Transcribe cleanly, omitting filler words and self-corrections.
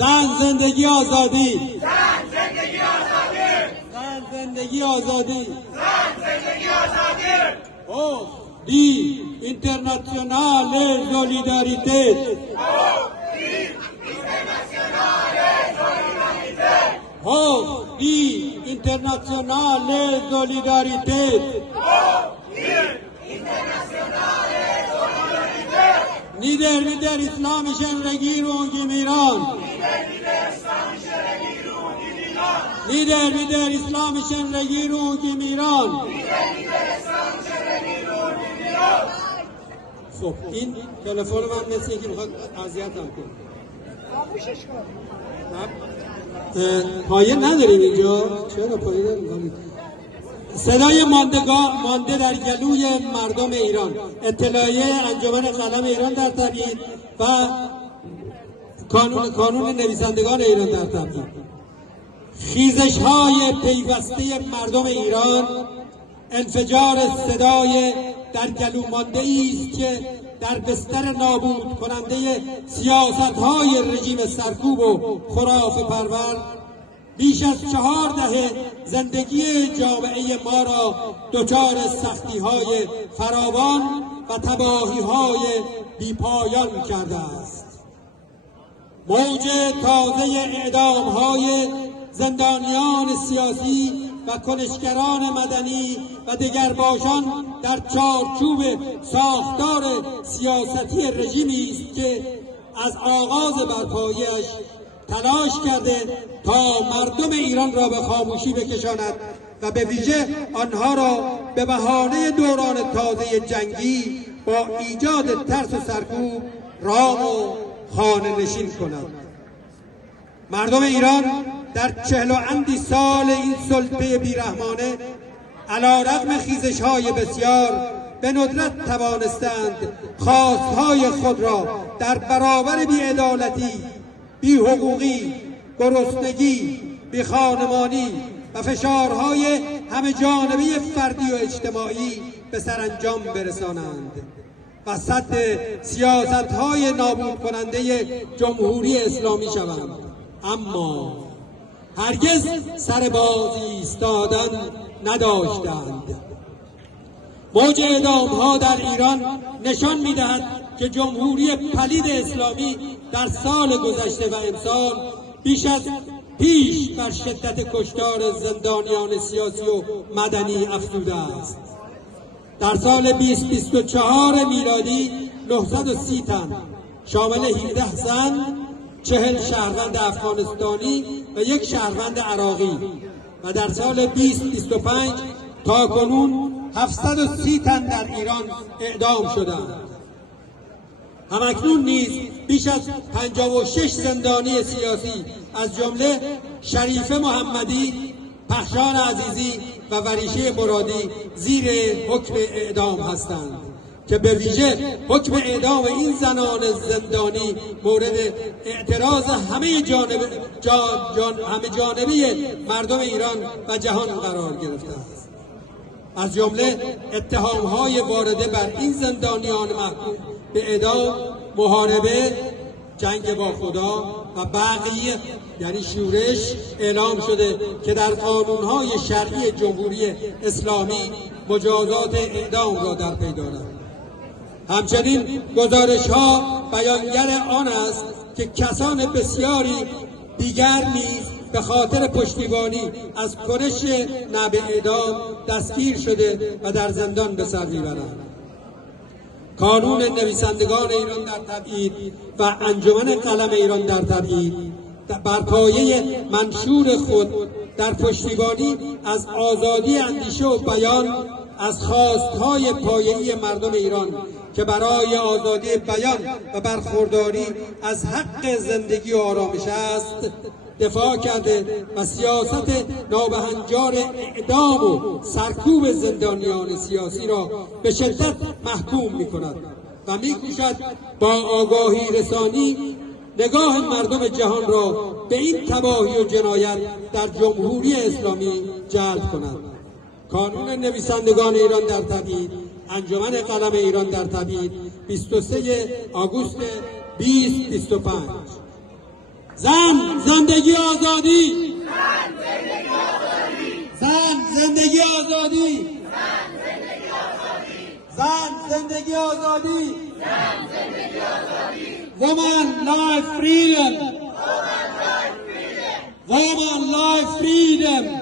زن زندگی آزادی، زن زندگی آزادی، زن زندگی آزادی، زن زندگی آزادی. Oh, di internazionale solidarietà. Oh, di internazionale solidarietà. Nider İslamischen Regierung im Iran. Nider İslamischen Regierung im Iran. خب این تلفن من مثل اینکه میخواد اذیتم کنه. پایه نداریم اینجا؟ چرا پایه نداریم؟ صدای مانده در گلوی مردم ایران، اطلاعیه انجمن قلم ایران در تبیین و کانون نویسندگان ایران در تبیین. خیزش های پیوسته مردم ایران، انفجار صدای در گلو مانده است که در بستر نابود کننده سیاست های رژیم سرکوب و خرافه پرور بیش از 4 دهه زندگی جامعه ما را دچار سختی های فراوان و تباهی های بیپایان کرده است. موج تازه اعدام های زندانیان سیاسی و کنشگران مدنی و دگرباشان در چارچوب ساختار سیاستی رژیمی است که از آغاز برپایی‌اش تلاش کرده تا مردم ایران را به خاموشی بکشاند و به ویژه آنها را به بهانه دوران تازه جنگی با ایجاد ترس و سرکوب رام و خانه نشین کند. مردم ایران در 40 و اندی سال این سلطه بیرحمانه علیرغم خیزش‌های بسیار به ندرت توانستند خواستهای خود را در برابر بی‌عدالتی، بی‌حقوقی، گرسنگی، بی‌خانمانی و فشارهای همه جانبه فردی و اجتماعی به سرانجام برسانند و سد سیاست‌های نابود کننده جمهوری اسلامی شوند. اما هرگز سر باز ایستادن نداشتند. موج اعدام‌ها در ایران نشان می‌دهد که جمهوری پلید اسلامی در سال گذشته و امسال بیش از پیش بر شدت کشتار زندانیان سیاسی و مدنی افزوده است. در سال 2024 میلادی 930 تن شامل 17 زن، 40 شهروند افغانستانی و 1 شهروند عراقی و در سال 2025 تا کنون 730 تن در ایران اعدام شدند. همکنون نیز بیش از 56 زندانی سیاسی از جمله شریفه محمدی، پخشان عزیزی و وریشه مرادی زیر حکم اعدام هستند که به ویژه حکم اعدام این زنان زندانی مورد اعتراض همه جانبه مردم ایران و جهان قرار گرفته است. از جمله اتهام‌های وارده بر این زندانیان محکوم به اعدام، محاربه، جنگ با خدا و بقیه یعنی شورش اعلام شده که در قانون‌های شرعی جمهوری اسلامی مجازات اعدام را در پی دارد. همچنین گزارش‌ها بیانگر آن است که کسان بسیاری دیگر نیز به خاطر پشتیبانی از کنش نه به اعدام دستگیر شده و در زندان به سر میبرند. کانون نویسندگان ایران در تبعید و انجمن قلم ایران در تبعید بر پایه منشور خود در پشتیبانی از آزادی اندیشه و بیان از خواستهای پایه‌ای مردم ایران که برای آزادی بیان و برخورداری از حق زندگی و آرامش است دفاع کرده و سیاست نابهنجار اعدام و سرکوب زندانیان سیاسی را به شدت محکوم می‌کند و می‌کوشد با آگاهی رسانی نگاه مردم جهان را به این تباهی و جنایت در جمهوری اسلامی جلب کند. کانون نویسندگان ایران در تبعید، انجمن قلم ایران در تبعید، 23 آگوست 2025. زن زندگی آزادی، زن زندگی آزادی، زن زندگی آزادی، woman life freedom، woman life freedom.